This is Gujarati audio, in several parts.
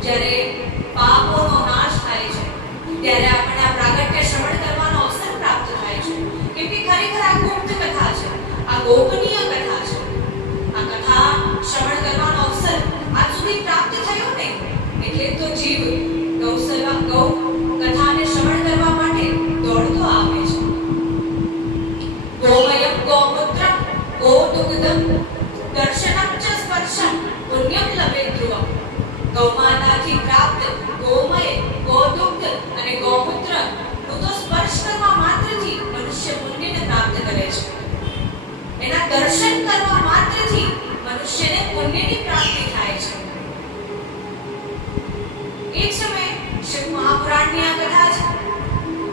જ્યારે પાપોનો નાશ થાય છે ત્યારે આપણને આ પ્રાગટ્ય શ્રવણ કરવાનો અવસર પ્રાપ્ત થાય છે કેમ કે ખરેખર આ ગુપ્ત કથા છે આ ગોપનીય કથા છે આ કથા શ્રવણ કરવાનો અવસર આજ સુધી પ્રાપ્ત થયો ને એટલે તો જીવ ગૌ સેવા ગૌ કથાને શ્રવણ કરવા માટે દોડતો આવે છે ગોમયમ ગોમૂત્રમ ગોદુગ્ધમ દર્શનમ ચ સ્પર્શમ પુણ્યમ લભે ધ્રુવમ ગૌમાતાથી પ્રાપ્ત ગોમય ગોદુગ્ધ અને ગૌમૂત્રનું તો સ્પર્શ કરવા માત્રથી મનુષ્ય પુણ્યને પ્રાપ્ત કરે છે એના દર્શન કરવા માત્રથી મનુષ્યને પુણ્યની પ્રાપ્તિ થાય છે એક સમયે શિવ મહાપુરાણની આ કથા છે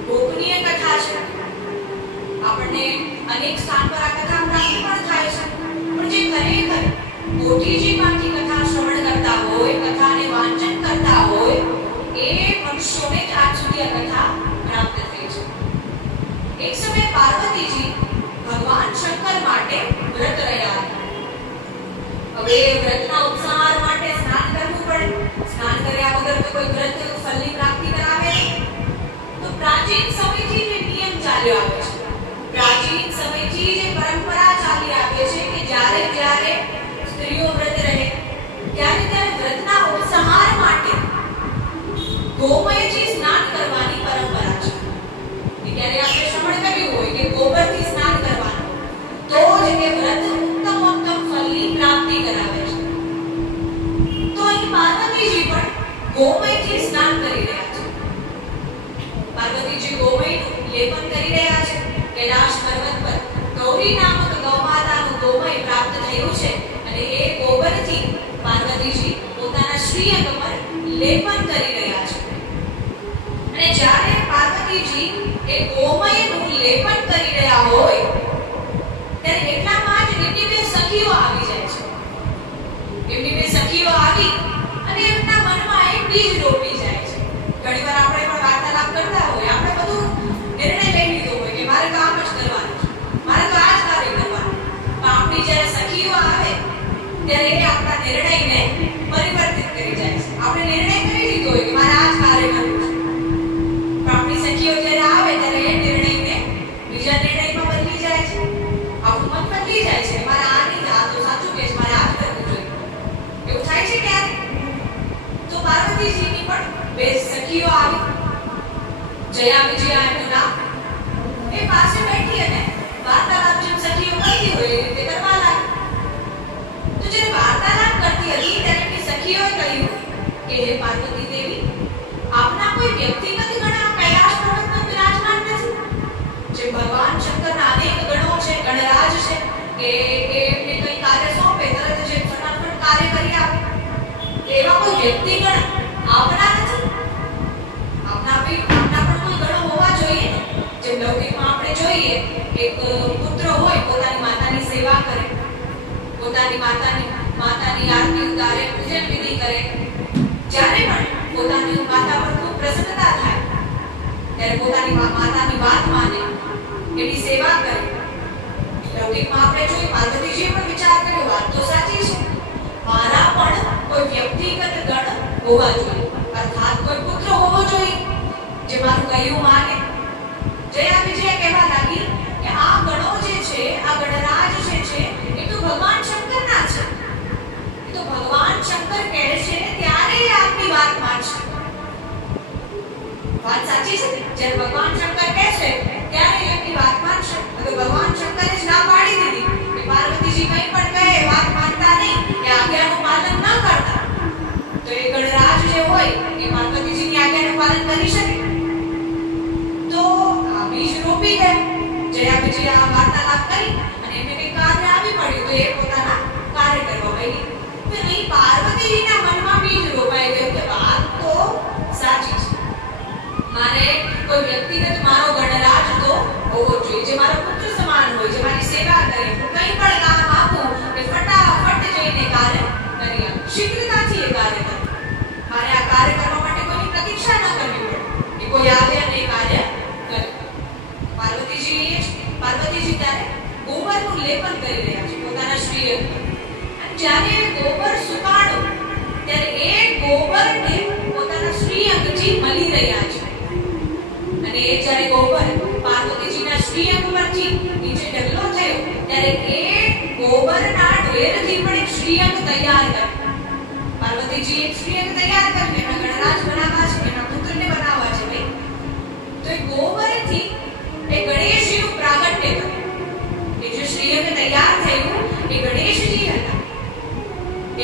ગોપનીય કથા છે આપણને અનેક સ્થાન પર આ કથા પ્રાપ્તિ પણ થાય છે પણ જે ખરેખર મોટીજીમાંથી કથા શ્રવણ કરતા હોય કથાને વાંચન કરતા હોય એ મનુષ્યોને જ આજ સુધી આ કથા પ્રાપ્ત થઈ છે એક સમયે પાર્વતીજી ભગવાન શંકર માટે વ્રત રહ્યા હતા હવે વ્રતના ઉપસાર માટે સ્નાન કરવું પડે સ્નાન કર્યા વગર તો કોઈ વ્રત ફલની પ્રાપ્તિ કરાવે નહીં તો પ્રાચીન સમયથી જે નિયમ ચાલ્યો આવે છે પ્રાચીન સમયથી જે પરંપરા ચાલી આવે છે કે જ્યારે જ્યારે સ્ત્રીઓ વ્રત રહે, ત્યારે ત્યારે વ્રતના ઉપસંહાર માટે ગોમયથી સ્નાન કરવાની પરંપરા છે. ત્યારે આપણે શ્રવણ કર્યું હોય કે ગોબરથી સ્નાન કરવાનું, તો જ એ વ્રત ઉત્તમ ઉત્તમ ફલની પ્રાપ્તિ કરાવે છે. તો અહીં પાર્વતીજી પણ ગોમયથી સ્નાન કરી રહ્યા છે. પાર્વતીજી ગોમયનું લેપન કરી રહ્યા છે. કૈલાશ પર્વત પર. ગૌરી નામક ગૌમાતાનું ગોમય પ્રાપ્ત થયું છે અને એ ગોબરથી પાર્વતીજી પોતાના શ્રીઅંગ પર લેપન કરી રહ્યા છે. અને જ્યારે પાર્વતીજી એ ગોમયનું લેપન કરી રહ્યા હોય ત્યારે એટલામાં જ એમની બે સખીઓ આવી જાય છે એમની બે સખીઓ આવી અને એમના મનમાં એક બીજ રોપી જાય છે ઘણીવાર આપણે પણ વાર્તાલાપ કરતા હોય આપણે બધું નિર્ણય લઈ લીધો હોય કે મારે તો આમ જ કરવાનું છે મારે તો આ જ કાર્ય કરવાનું પણ આપણી જ્યારે સખીઓ આવે ત્યારે એ આપણા નિર્ણયને પરિવર્તિત કરી જાય છે. આપણે નિર્ણય કરી લીધો હોય કે મારે આ જ કાર્ય કરવું છે. પણ આપણી સખીઓ જ્યારે આવે ત્યારે એ નિર્ણયને બીજા નિર્ણયમાં બદલી જાય છે. આપણું મત બદલી જાય છે. મારે આ નહીં આ તો સાચું કે મારે આ જ કરવું જોઈએ. એવું થાય છે ક્યારે? તો પાર્વતીજીની પણ બે સખીઓ આવી. જયા વિજયા એમનું નામ. એ પાસે બેઠી અને વાર્તાલાપ જેમ સખીઓ કરતી હોય સખીઓએ કહ્યું કે હે પાર્વતી દેવી, આપના કોઈ વ્યક્તિગત ગણ કૈલાસ પર્વત પર બિરાજમાન નથી. જે ભગવાન શંકરના અનેક ગણો છે, ગણરાજ છે કે એમને કંઈ કાર્ય સોંપે, તરત જે ફટાફટ કાર્ય કરી આપે. એવા કોઈ વ્યક્તિગણ આપના નથી. આપના બી આપના પણ કોઈ ગણો હોવા જોઈએ જેમ લૌકિકમાં આપણે જોઈએ, એક પુત્ર હોય, પોતાની માતાની સેવા કરે. પોતાની માતાની માતાની આરતી ઉતારે, પૂજન વિધિ કરે. જ્યારે પણ પોતાની માતા પર ખૂબ પ્રસન્નતા થાય, ત્યારે પોતાની મા- માતાની વાત માને, એની સેવા કરે. લૌકિકમાં આપણે જોઈએ પાર્વતીજીએ પણ વિચાર કર્યો, વાત તો સાચી છે. મારા પણ કોઈ વ્યક્તિગત ગણ હોવા જોઈએ, અર્થાત કોઈ પુત્ર હોવો જોઈએ, જે મારું કહ્યું માને. જયા વિજય કહેવા લાગી શંકર કહે છે, ત્યારે આપની વાત માનશે વાત સાચી છે? જ્યારે ભગવાન શંકર કહે છે, ત્યારે એમની વાત માનશે તો ભગવાન શંકરે જ ના પાડી દીધી કે પાર્વતીજી કંઈ પણ કહે, વાત માનતા નહીં કે આજ્ઞાનું પાલન ન કરતા. તો એ ગણરાજ જે હોય, એ પાર્વતીજીની આજ્ઞાનું પાલન કરી શકે. તો આ બીજ રોપી ગયા જયા પછી આ વાર્તાલાપ કરી અને એમને કંઈ કાર્ય આવી પડ્યું, તો એ પોતાના કાર્ય કરવા અહીં પાર્વતીજીના મનમાં બીજ રોપાઈ ગયું કે વાત તો સાચી છે મારે કોઈ વ્યક્તિગત મારો ગણરાજ તો હોવો જોઈએ જે મારો પુત્ર સમાન હોય જે મારી સેવા કરે હું કંઈ પણ કામ આપું એ ફટાફટ જઈને કાર્ય કરી આપું શીઘ્રતાથી એ કાર્ય કરું મારે આ કાર્ય કરવા માટે કોઈની પ્રતીક્ષા ન કરવી પડે કે કોઈ આવે અને એ કાર્ય કરે પાર્વતીજી એ પાર્વતીજી ત્યારે ગોબરનું લેપન કરી રહ્યા છે પોતાના શ્રી અને જ્યારે ગોબર ગોબરને પોતાના શ્રી અંગજી મળી રહ્યા છે. અને એ જ્યારે ગોબર પાર્વતીજીના શ્રી અંગ પરથી નીચે ઢગલો થયો, ત્યારે એ ગોબરના ઢેરથી પણ એક શ્રી અંગ તૈયાર કર્યો. પાર્વતીજી એક શ્રી અંગ તૈયાર કર્યો, એના ગણરાજ બનાવવા છે, એના પુત્રને બનાવવા છે ભાઈ તો એ ગોબરથી એ ગણેશજીનું પ્રાગટ્ય કર્યું. એ જે શ્રી અંગ તૈયાર થયું, એ ગણેશજી હતા.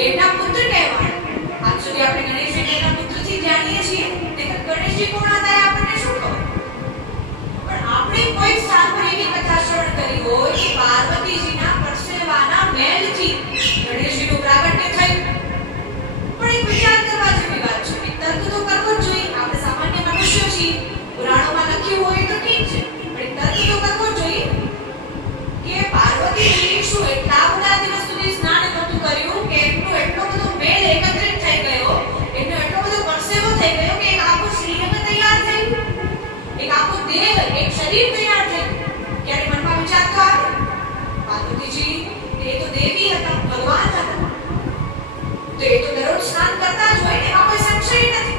એમના પુત્ર કહેવાય સુધી આપણે ગણેશજીને એના પુત્રથી જાણીએ છીએ નહીતર ગણેશજી કોણ હતા આપણને શું ખબર પણ આપણે કોઈ સાંભળ એવી કથા શ્રવણ કરી હોય કે પાર્વતીજીના પરસેવાના મેલથી ગણેશજીનું પ્રાગટ્ય થયું. પણ એક વિચાર કરવા જેવી વાત છે કે તર્ક તો કરવો જ જોઈએ. આપણે સામાન્ય મનુષ્ય છીએ. પુરાણોમાં લખ્યું હોય તો ઠીક છે. પણ તર્ક તો કરવો જોઈએ કે પાર્વતી શરીર તૈયાર થયું ત્યારે મનમાં વિચાર તો આવે પાર્વતીજી, એ તો દેવી હતા, ભગવાન હતા. તો એ તો દરરોજ સ્નાન કરતા જ હોય ને, એમાં કોઈ સંશય નથી.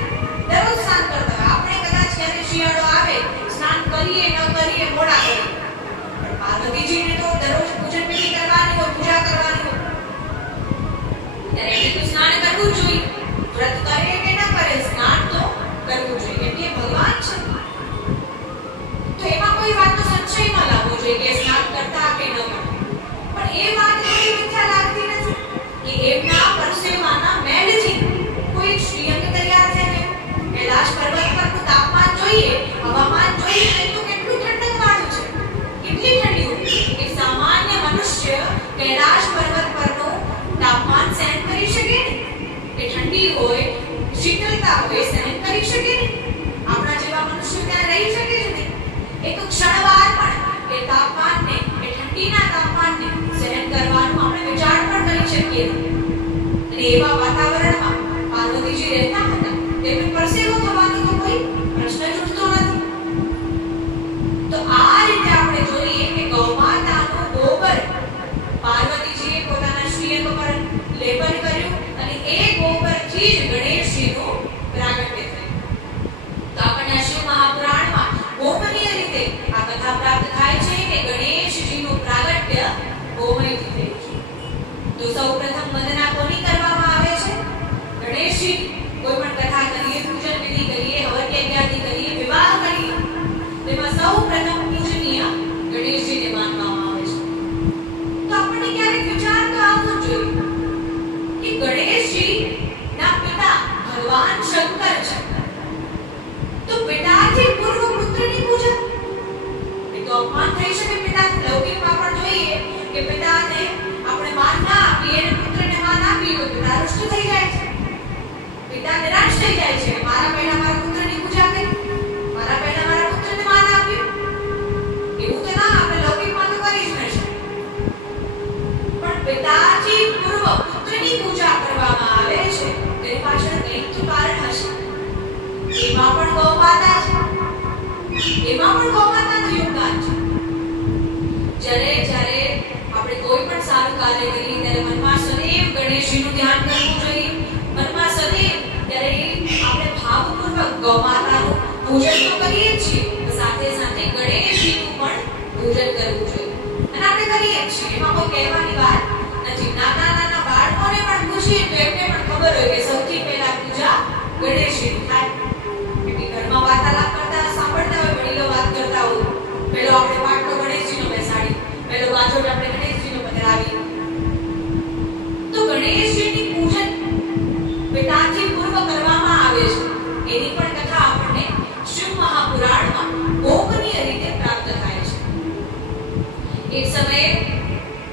દરરોજ સ્નાન કરતા હોય. આપણે કદાચ જ્યારે શિયાળો આવે, સ્નાન કરીએ, ન કરીએ, મોડા કરીએ. પણ પાર્વતીજીને તો દરરોજ પૂજન પેલી કરવાની હોય, પૂજા કરવાની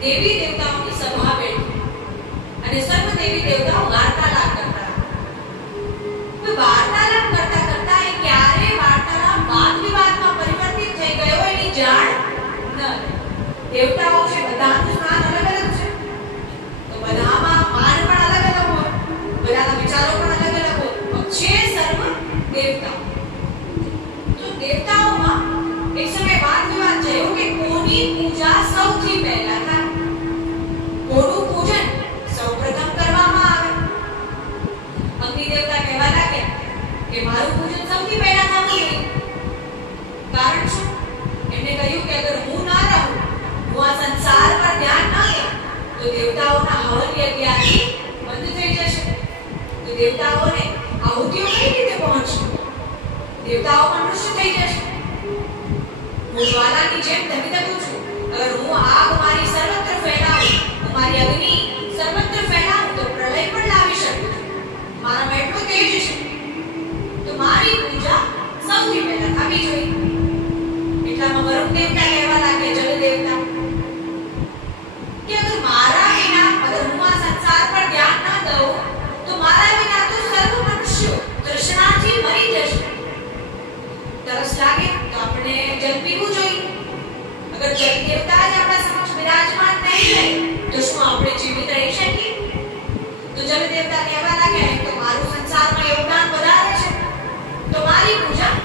દેવી દેવતાઓની સભા બેઠી. અને સર્વ દેવી દેવતાઓ વાર્તાલાપ કરતા તો વાર્તાલાપ કરતા કરતા એ ક્યારે વાર્તાલાપ વાદ વિવાદમાં પરિવર્તિત થઈ ગયો એની જાણ ન દેવતાઓ છે બધાનું કે મારું પૂજન સૌથી પહેલા થવું જોઈએ કારણ શું? એમને કહ્યું કે અગર હું ના રહું, હું આ સંસાર પર ધ્યાન ન લઉં તો દેવતાઓના હવન યજ્ઞાથી બંધ થઈ જશે. તો દેવતાઓને આહુતિઓ કઈ રીતે પહોંચશે? દેવતાઓ પણ મૃષ્ય થઈ જશે. હું જ્વાલાની જેમ ધમી દઉં છું. અગર હું આગ મારી સર્વત્ર ફેલાવું હું મારી અગ્નિ જોઈએ એટલામાં વરુણ દેવતા કહેવા લાગે જલ દેવતા કે અગર મારા વિના અગર હું આ સંસાર પર ધ્યાન ન દઉં તો મારા વિના તો સર્વ મનુષ્યો તૃષ્ણાથી મરી જશે તરસ લાગે તો આપણે જલ પીવું જોઈએ અગર જલ દેવતા જ આપણા સમક્ષ બિરાજમાન નહીં રહે તો શું આપણે જીવિત રહી શકીએ તો જલ દેવતા કહેવા લાગે તો મારું સંસારમાં યોગદાન વધારે છે તો મારી પૂજા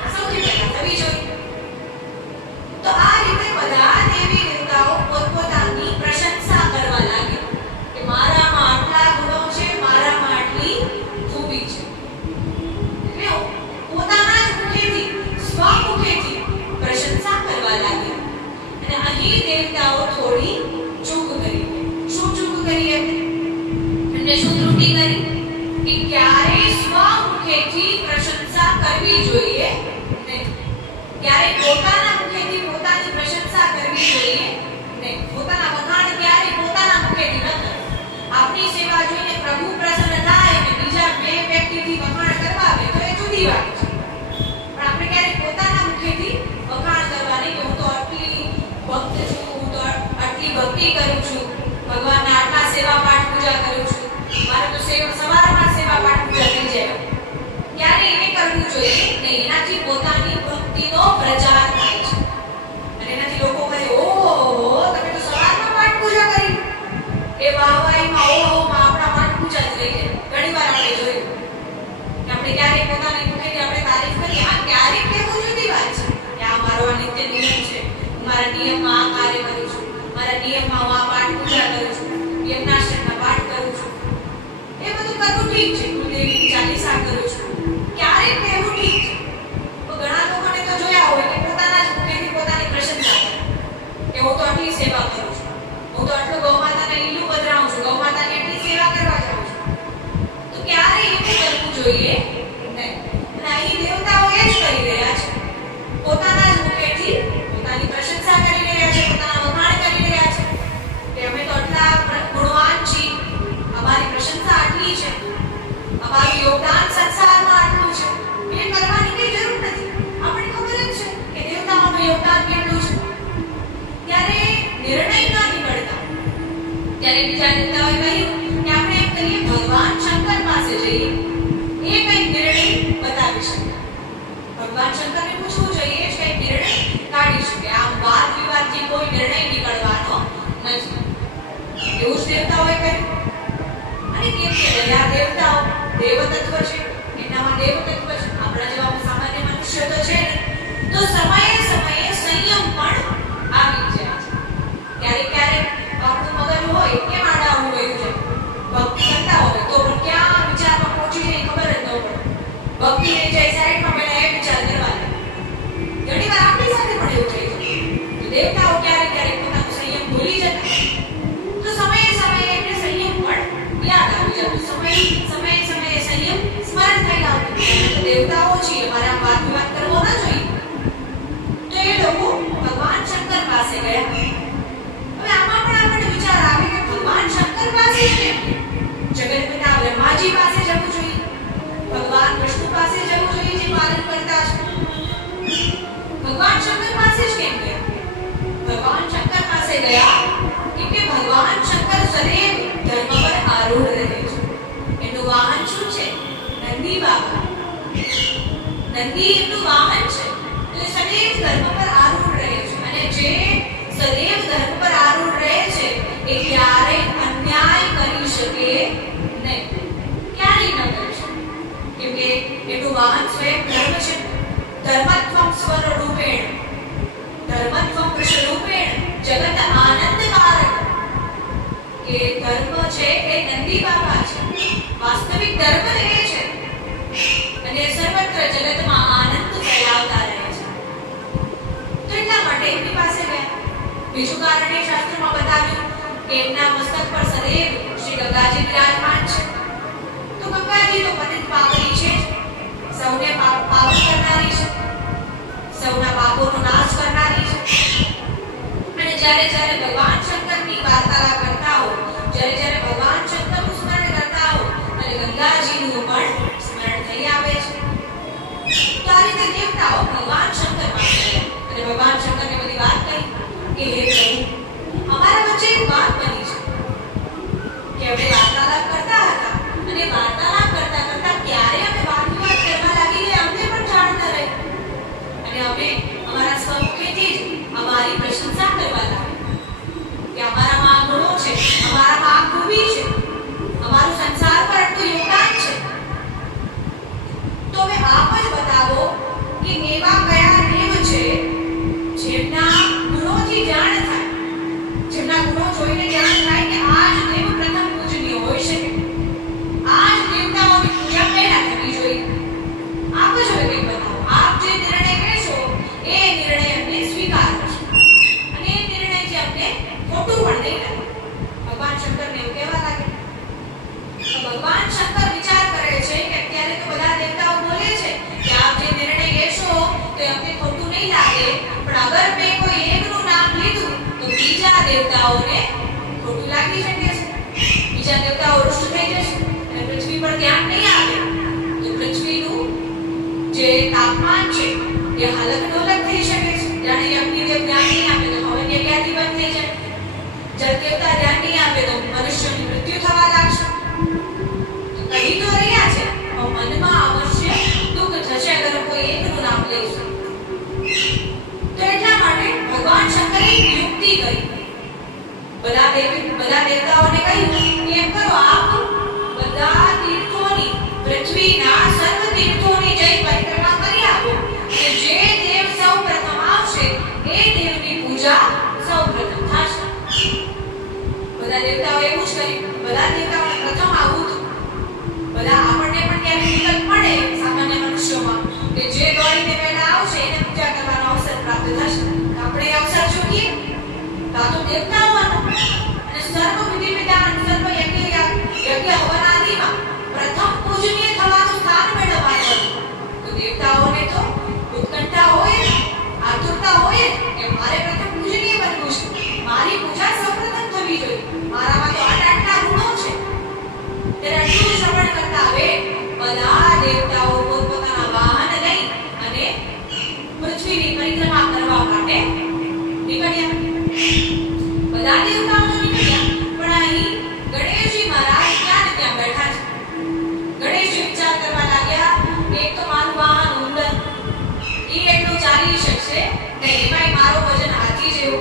ભગવાન શંકર પાસે જ કેમ ગયા ભગવાન શંકર પાસે ગયા કેમ કે ભગવાન શંકર સદૈવ ધર્મ પર આરૂઢ રહે છે એનું વાહન શું છે નંદી બાબા નંદી એમનું વાહન છે એટલે સદૈવ ધર્મ પર આરૂઢ રહે છે। અને જે સદૈવ ધર્મ પર આરૂઢ રહે છે, એ ક્યારેય અન્યાય કરી શકે નહીં. ક્યારેય ન કરી શકે. કેમ કે એનું વાહન સ્વયં ધર્મ છે. ધર્મત્વમ સ્વરૂપેણ ધર્મત્વમ સ્વરૂપેણ જગત આનંદકારક કે ધર્મ છે એ નંદી બાબા છે વાસ્તવિક ધર્મ એ છે અને સર્વત્ર જગતમાં આનંદ ફેલાવતા રહે છે તો એટલા માટે એમની પાસે ગયા બીજું કારણ એ શાસ્ત્રમાં બતાવ્યું કે એમના મસ્તક પર સદૈવ શ્રી ગંગાજી બિરાજમાન છે તો ગંગાજી તો પતિત પાવની. સૌને પાપ કરનારી છે. સૌના પાપોનો નાશ કરનારી છે. અને જ્યારે જ્યારે ભગવાન શંકરની વાર્તાલાપ કરતા હો, જ્યારે જ્યારે ભગવાન શંકરનું સ્મરણ કરતા હો અને ગંગાજીનું પણ સ્મરણ થઈ આવે છે. તો આ રીતે દેવતાઓ ભગવાન શંકર પાસે અને ભગવાન શંકરને બધી વાત કરી કે, હે પ્રભુ, અમારા વચ્ચે એક વાત બની છે. કે અમે વાર્તાલાપ કરતા હતા અને વાર્તાલાપ અમે અમારા સ્વમુખેથી જ અમારી પ્રશંસા કરવા લાગ્યા. કે અમારામાં આ ગુણો છે, અમારામાં આ ખૂબી છે, અમારું સંસાર પર આટલું યોગદાન છે. તો હવે આપ જ બતાવો કે એવા કયા દેવ છે જેમના ગુણોથી જાણ થાય, જેમના ગુણો જોઈને એવું જ બધા દેવતાઓને પ્રથમ આવું હતું. બધા આપણને પણ ક્યારેક વિકલ્પ મળે સામાન્ય મનુષ્યોમાં કે જે દોડીને પહેલા આવશે, એને પૂજા કરવાનો અવસર પ્રાપ્ત થશે. આપણે અવસર ચૂકીએ કાં તો દેવતા પણ અહીં ગણેશજી મારા ક્યાં જ ત્યાં બેઠા છે. ગણેશજી ઉપચાર કરવા લાગ્યા એક તો મારું બહાર હું એ બેટનું ચાલી શકશે ત્યાં એ ભાઈ મારું વજન હાકી જયો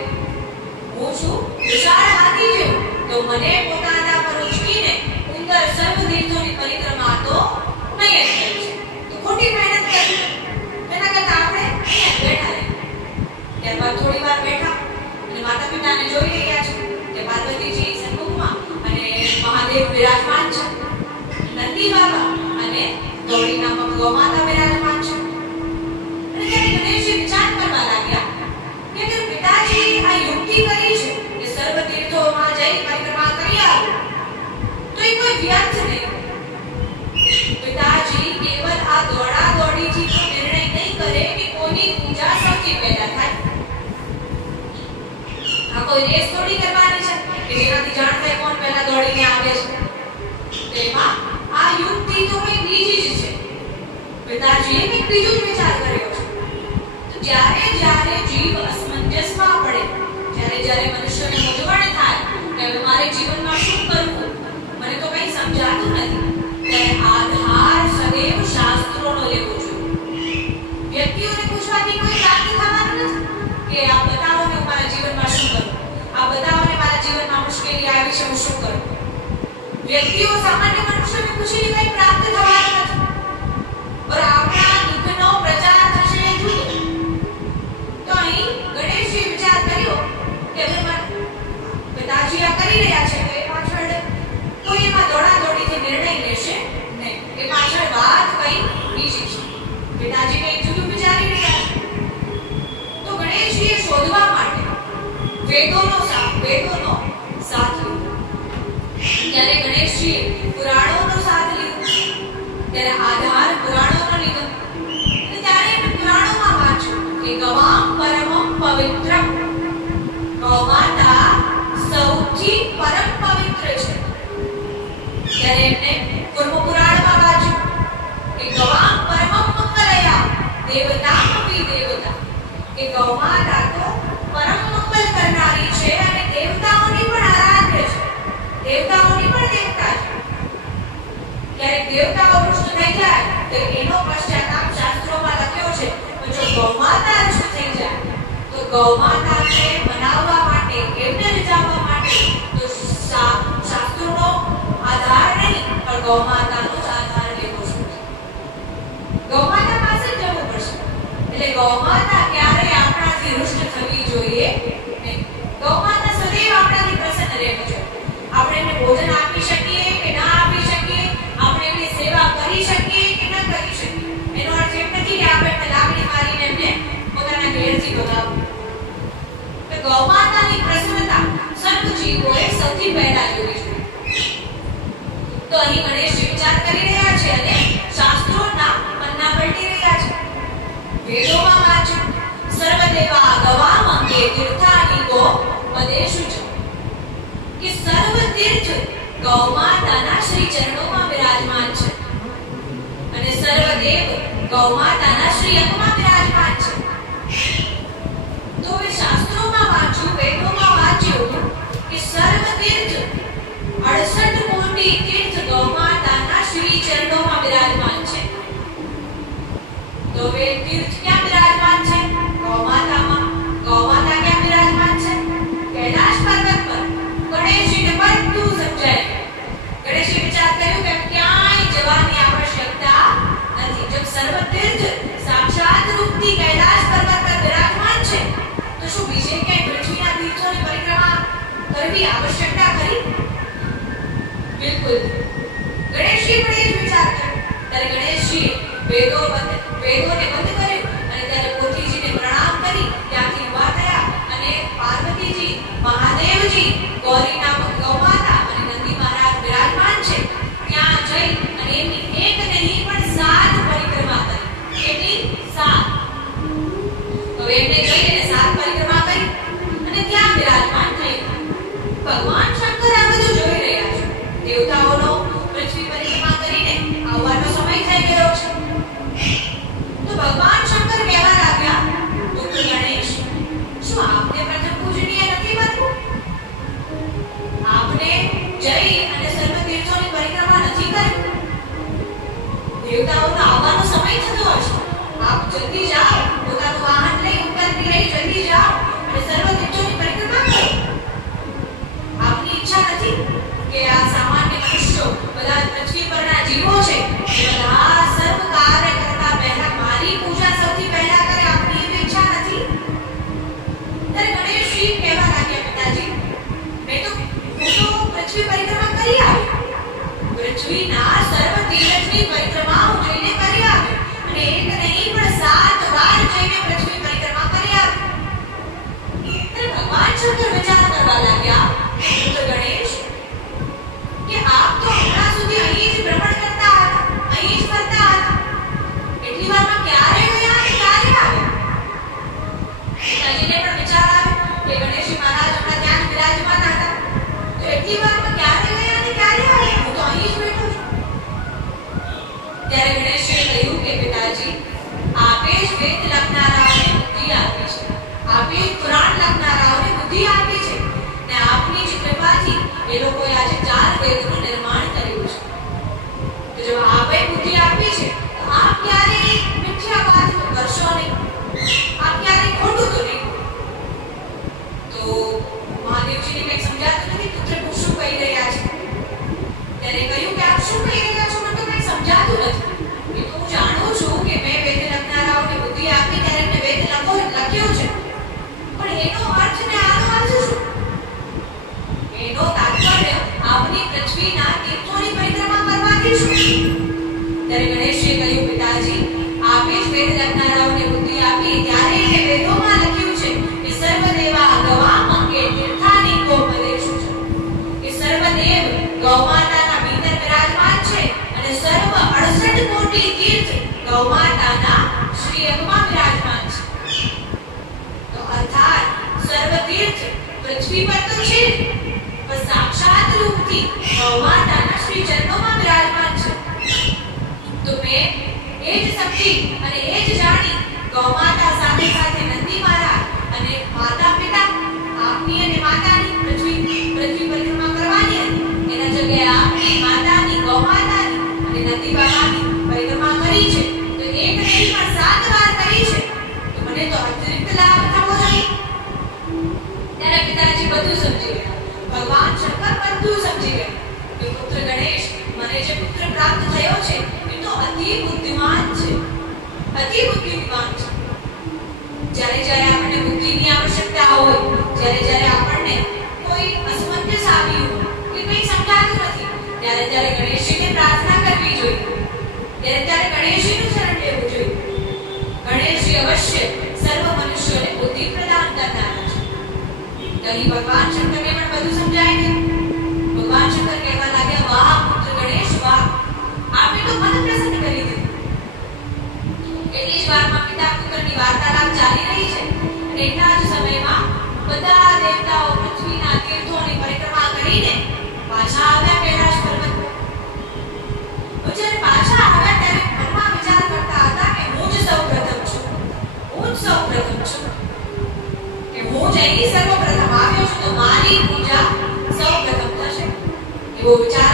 ઓછું વિશાળ હાકી જયો તો મને પોતાના જ્યારે મનુષ્યને મૂંઝવણ થાય કે મારે જીવનમાં શું કરવું? મને તો કંઈ સમજાતું નથી. ત્યારે આધાર સદૈવ શાસ્ત્રોનો લેવો જોઈએ. વ્યક્તિઓને પૂછવાથી કોઈ પ્રાપ્ત થવાનું નથી કે આ બતાવો કે હું મારા જીવનમાં શું કરું? આ બતાવો ને મારા જીવનમાં મુશ્કેલી આવી છે, હું શું કરું? વ્યક્તિઓ સામાન્ય મનુષ્યને પૂછેલી કંઈ પ્રાપ્ત અને વાત કઈ લીધો. ત્યારે પુરાણોમાં વાંચ્યું કે ગવામ પરમ પવિત્ર. ગૌ સૌથી પરમ પવિત્ર છે. ત્યારે દેવતા મપી દેવતા. કે ગૌમાતા તો પરમ મંગલ કરનારી છે અને દેવતાઓની પણ આરાધ્ય છે. દેવતાઓની પણ દેવતા છે. ક્યારેક દેવતાઓ વૃષ્ણ થઈ જાય, તો એનો પશ્ચાતાપ શાસ્ત્રોમાં લખ્યો છે. જો ગૌમાતા વૃષ્ણ થઈ જાય, તો ગૌમાતાને મનાવવા માટે, એમને રીઝાવવા માટે તો શાસ્ત્રોનો આધાર નહીં, પણ ગૌમાતા ગૌ માતા ક્યારે આપણા જે आवश्यकता खरी बिल्कुल. गणेश जी विचारते तर गणेश जी वेदोपत લક્ષ્મીના તીર્થોની પરિક્રમા કરવાથી શું ત્યારે ગણેશજીએ કહ્યું, પિતાજી આપે જ વેદ લખનારાઓને બુદ્ધિ આપી ત્યારે કે વેદોમાં લખ્યું છે કે સર્વદેવા ગવા અંગે તીર્થાની કો પરેશુ છે. કે સર્વદેવ ગૌમાતાના ભીતર બિરાજમાન છે અને સર્વ 68 કોટી તીર્થ ગૌમાતાના શ્રી અંગમાં વિરાજમાન છે. તો અર્થાત સર્વ તીર્થ પૃથ્વી પર તો છે Oh, my God. એવો વિચાર મનમાં